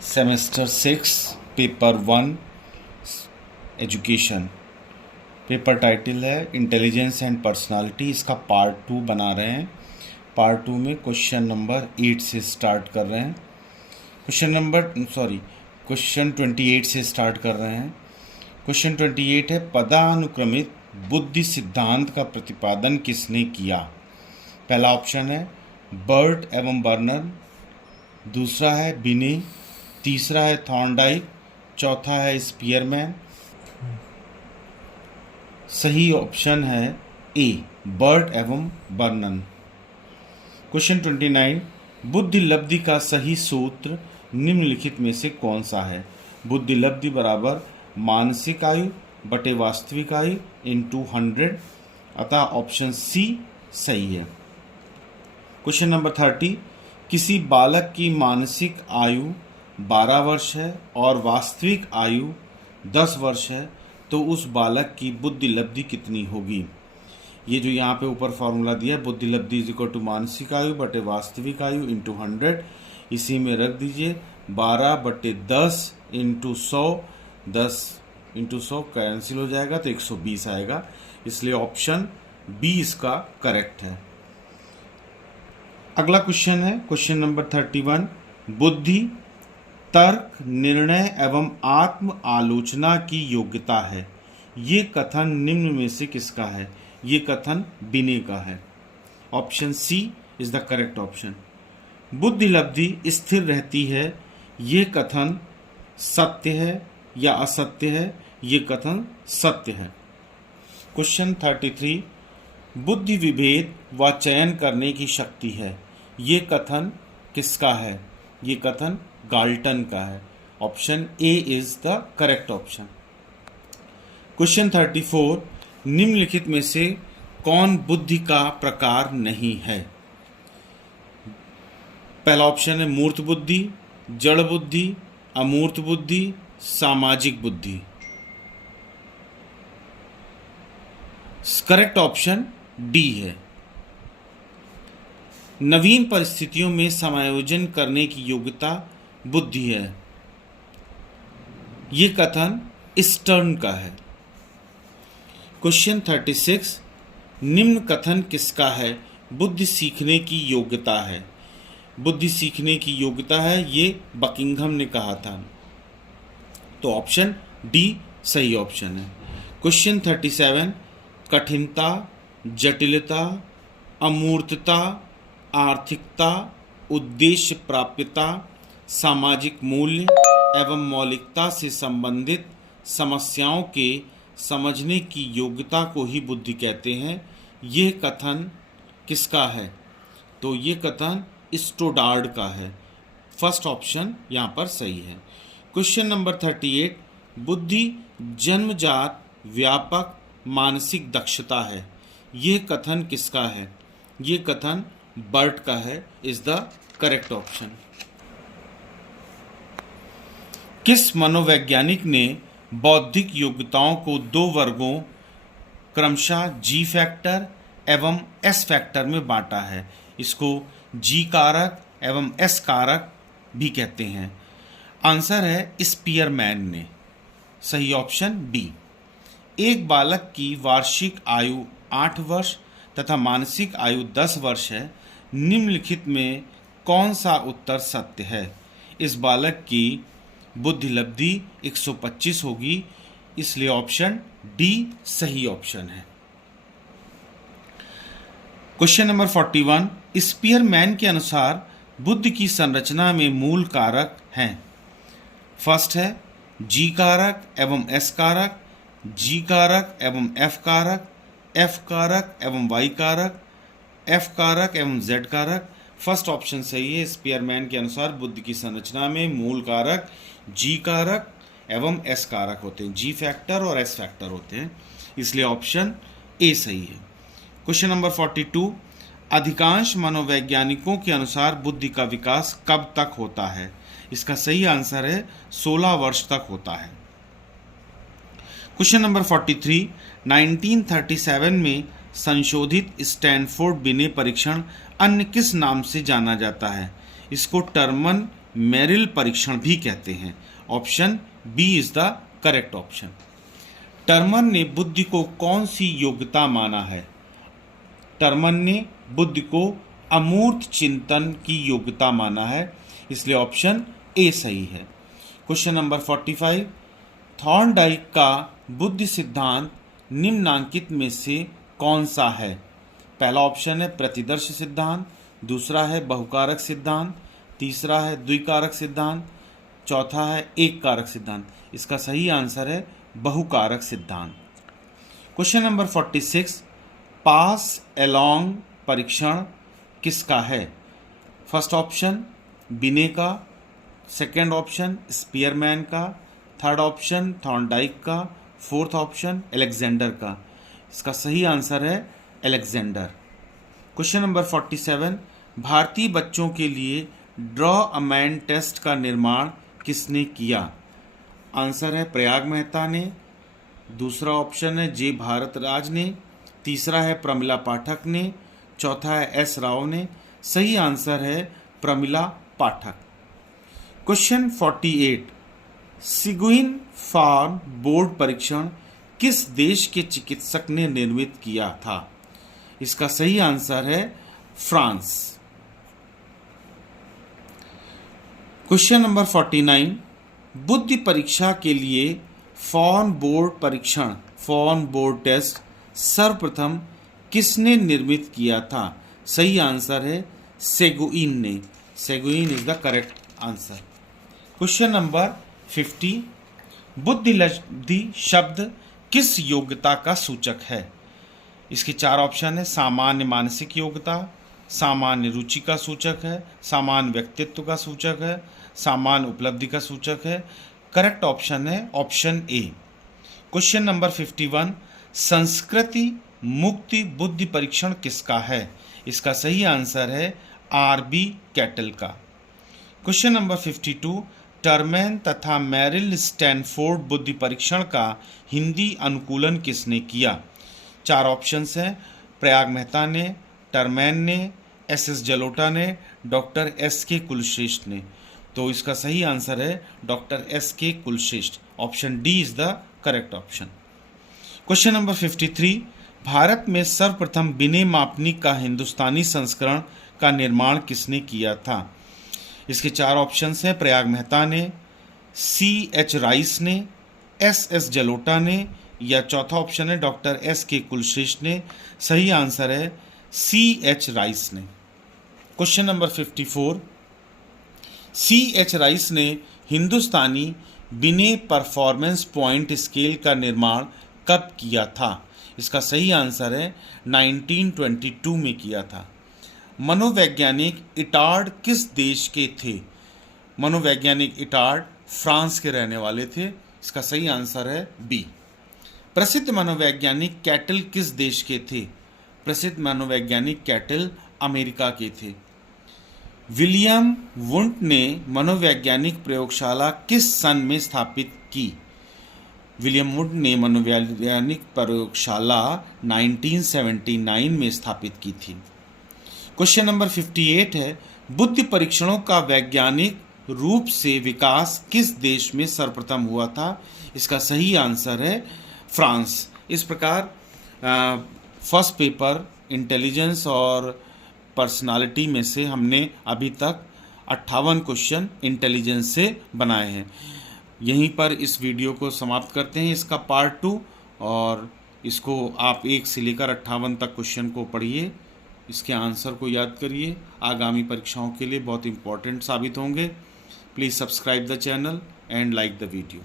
Semester 6 paper 1 education. Paper title है intelligence and personality. इसका part 2 बना रहे हैं। पार्ट 2 में क्वेश्चन नंबर 8 से स्टार्ट कर रहे हैं। क्वेश्चन 28 से स्टार्ट कर रहे हैं। क्वेश्चन 28 है, पदानुक्रमित बुद्धि सिद्धांत का प्रतिपादन किसने किया? पहला ऑप्शन है बर्ट एवं बर्नर, दूसरा है बिने, तीसरा है थॉर्नडाइक, चौथा है स्पीयरमैन। सही ऑप्शन है ए, बर्ट एवं बर्नन। क्वेश्चन 29, बुद्धि लब्धि का सही सूत्र निम्नलिखित में से कौन सा है? बुद्धि लब्धि बराबर मानसिक आयु बटे वास्तविक आयु इंटू 100, अतः ऑप्शन सी सही है। क्वेश्चन नंबर 30, किसी बालक की मानसिक आयु 12 वर्ष है और वास्तविक आयु 10 वर्ष है, तो उस बालक की बुद्धि लब्धि कितनी होगी? ये जो यहाँ पे ऊपर फॉर्मूला दिया है, बुद्धि लब्धि इज इक्वल टू मानसिक आयु बटे वास्तविक आयु इंटू 100, इसी में रख दीजिए 12 बटे 10 इंटू 100, 10 इंटू 100 कैंसिल हो जाएगा तो 120 आएगा, इसलिए ऑप्शन बी इसका करेक्ट है। अगला क्वेश्चन है क्वेश्चन नंबर 31, बुद्धि तर्क, निर्णय एवं आत्म आलोचना की योग्यता है। ये कथन निम्न में से किसका है? ये कथन बिने का है। Option C is the correct option. बुद्धि लब्धि स्थिर रहती है, ये कथन सत्य है या असत्य है? ये कथन सत्य है। क्वेश्चन 33, बुद्धि विभेद व चयन करने की शक्ति है, ये कथन किसका है? ये कथन गाल्टन का है। Option A is the correct option. Question 34, निम्नलिखित में से कौन बुद्धि का प्रकार नहीं है? पहला ऑप्शन है मूर्त बुद्धि, जड़ बुद्धि, अमूर्त बुद्धि, सामाजिक बुद्धि। करेक्ट ऑप्शन डी है। नवीन परिस्थितियों में समायोजन करने की योग्यता बुद्धि है, ये कथन स्टर्न का है। क्वेश्चन 36, निम्न कथन किसका है? बुद्धि सीखने की योग्यता है। बुद्धि सीखने की योग्यता है, ये बकिंघम ने कहा था, तो ऑप्शन डी सही ऑप्शन है। क्वेश्चन 37, कठिनता, जटिलता, अमूर्तता, आर्थिकता, उद्देश्य प्राप्यता, सामाजिक मूल्य एवं मौलिकता से संबंधित समस्याओं के समझने की योग्यता को ही बुद्धि कहते हैं। ये कथन किसका है? तो ये कथन स्टोडार्ड का है। फर्स्ट ऑप्शन यहाँ पर सही है। क्वेश्चन नंबर 38, बुद्धि जन्मजात व्यापक मानसिक दक्षता है, ये कथन किसका है? ये कथन बर्ट का है, इज द करेक्ट ऑप्शन। किस मनोवैज्ञानिक ने बौद्धिक योग्यताओं को दो वर्गों क्रमशः जी फैक्टर एवं एस फैक्टर में बांटा है? इसको जी कारक एवं एस कारक भी कहते हैं। आंसर है स्पीयरमैन ने। सही ऑप्शन बी। एक बालक की वार्षिक आयु 8 वर्ष तथा मानसिक आयु 10 वर्ष है, निम्नलिखित में कौन सा उत्तर सत्य है? इस बालक की बुद्धि लब्धि 125 होगी, इसलिए ऑप्शन डी सही ऑप्शन है। क्वेश्चन नंबर 41, स्पीयरमैन के अनुसार बुद्धि की संरचना में मूल कारक हैं। फर्स्ट है जी कारक एवं एस कारक, जी कारक एवं एफ कारक, एफ कारक एवं वाई कारक, एफ कारक एवं जेड कारक। फर्स्ट ऑप्शन सही है। स्पीयरमैन के अनुसार बुद्धि की संरचना में मूल कारक जी कारक एवं एस कारक होते हैं, जी फैक्टर और एस फैक्टर होते हैं, इसलिए ऑप्शन ए सही है। क्वेश्चन नंबर 42, अधिकांश मनोवैज्ञानिकों के अनुसार बुद्धि का विकास कब तक होता है? इसका सही आंसर है 16 वर्ष तक होता है। क्वेश्चन नंबर 43, 1937 में संशोधित स्टैनफोर्ड बिने परीक्षण अन्य किस नाम से जाना जाता है? इसको टर्मन मेरिल परीक्षण भी कहते हैं। Option B is the correct option. Terman ने बुद्धि को कौन सी योग्यता माना है? टर्मन ने बुद्धि को अमूर्त चिंतन की योग्यता माना है, इसलिए ऑप्शन ए सही है। क्वेश्चन नंबर 45, थॉर्नडाइक का बुद्धि सिद्धांत निम्नांकित में से कौन सा है? पहला ऑप्शन है प्रतिदर्श सिद्धांत, दूसरा है बहुकारक सिद्धांत, तीसरा है द्विकारक सिद्धांत, चौथा है एक कारक सिद्धांत। इसका सही आंसर है बहुकारक सिद्धांत। क्वेश्चन नंबर 46, पास एलोंग परीक्षण किसका है? फर्स्ट ऑप्शन बिने का, सेकेंड ऑप्शन स्पीयरमैन का, थर्ड ऑप्शन थॉर्नडाइक का, फोर्थ ऑप्शन अलेक्जेंडर का। इसका सही आंसर है अलेक्जेंडर। क्वेश्चन नंबर 47, भारतीय बच्चों के लिए ड्रॉ अ मैन टेस्ट का निर्माण किसने किया? आंसर है प्रयाग मेहता ने, दूसरा ऑप्शन है जे भारत राज ने, तीसरा है प्रमिला पाठक ने, चौथा है एस राव ने। सही आंसर है प्रमिला पाठक। क्वेश्चन 48, सिगुइन फार्म बोर्ड परीक्षण किस देश के चिकित्सक ने निर्मित किया था? इसका सही आंसर है फ्रांस। क्वेश्चन नंबर 49, बुद्धि परीक्षा के लिए फॉर्म बोर्ड परीक्षण फॉर्म बोर्ड टेस्ट सर्वप्रथम किसने निर्मित किया था? सही आंसर है सेगुइन ने। Seguin is the correct answer. Question number 50, बुद्धिलब्धि शब्द किस योग्यता का सूचक है? इसके चार ऑप्शन है सामान्य मानसिक योग्यता, सामान्य रुचि का सूचक है, सामान्य व्यक्तित्व का सूचक है, सामान्य उपलब्धि का सूचक है। करेक्ट ऑप्शन है ऑप्शन ए। क्वेश्चन नंबर 51, संस्कृति मुक्ति बुद्धि परीक्षण किसका है? इसका सही आंसर है आरबी कैटल का। क्वेश्चन नंबर 52, टर्मेन तथा मेरिल स्टैनफोर्ड बुद्धि परीक्षण का हिंदी अनुकूलन किसने किया? चार ऑप्शंस हैं प्रयाग मेहता ने, टर्मेन ने, एस जलोटा ने, डॉक्टर एस के कुलश्रेष्ठ ने। तो इसका सही आंसर है डॉक्टर एस के Kulshreshtha. Option D is the correct option. Question number 53, Bharat में सर्वप्रथम बिने मापनी का हिंदुस्तानी संस्करण का निर्माण किसने किया था? इसके चार ऑप्शंस हैं प्रयाग मेहता ने, C.H. राइस ने, S.S. जलोटा ने, या चौथा ऑप्शन है डॉक्टर एस के कुलश्रेष्ठ ने। सही आंसर है C.H. राइस ने। Question number 54, C.H. राइस ने हिंदुस्तानी बिने परफॉर्मेंस पॉइंट स्केल का निर्माण कब किया था? इसका सही आंसर है 1922 में किया था। मनोवैज्ञानिक इटार्ड किस देश के थे? मनोवैज्ञानिक इटार्ड फ्रांस के रहने वाले थे। इसका सही आंसर है बी। प्रसिद्ध मनोवैज्ञानिक कैटल किस देश के थे? प्रसिद्ध मनोवैज्ञानिक कैटल अमेरिका के थे। विलियम वुंट ने मनोवैज्ञानिक प्रयोगशाला किस सन में स्थापित की? विलियम वुंट ने मनोवैज्ञानिक प्रयोगशाला 1979 में स्थापित की थी। क्वेश्चन नंबर 58 है, बुद्धि परीक्षणों का वैज्ञानिक रूप से विकास किस देश में सर्वप्रथम हुआ था? इसका सही आंसर है फ्रांस। इस प्रकार फर्स्ट पेपर इंटेलिजेंस और पर्सनालिटी में से हमने अभी तक 58 क्वेश्चन इंटेलिजेंस से बनाए हैं। यहीं पर इस वीडियो को समाप्त करते हैं, इसका पार्ट 2, और इसको आप 1 से लेकर 58 तक क्वेश्चन को पढ़िए, इसके आंसर को याद करिए, आगामी परीक्षाओं के लिए बहुत इंपॉर्टेंट साबित होंगे। Please subscribe the channel and like the video.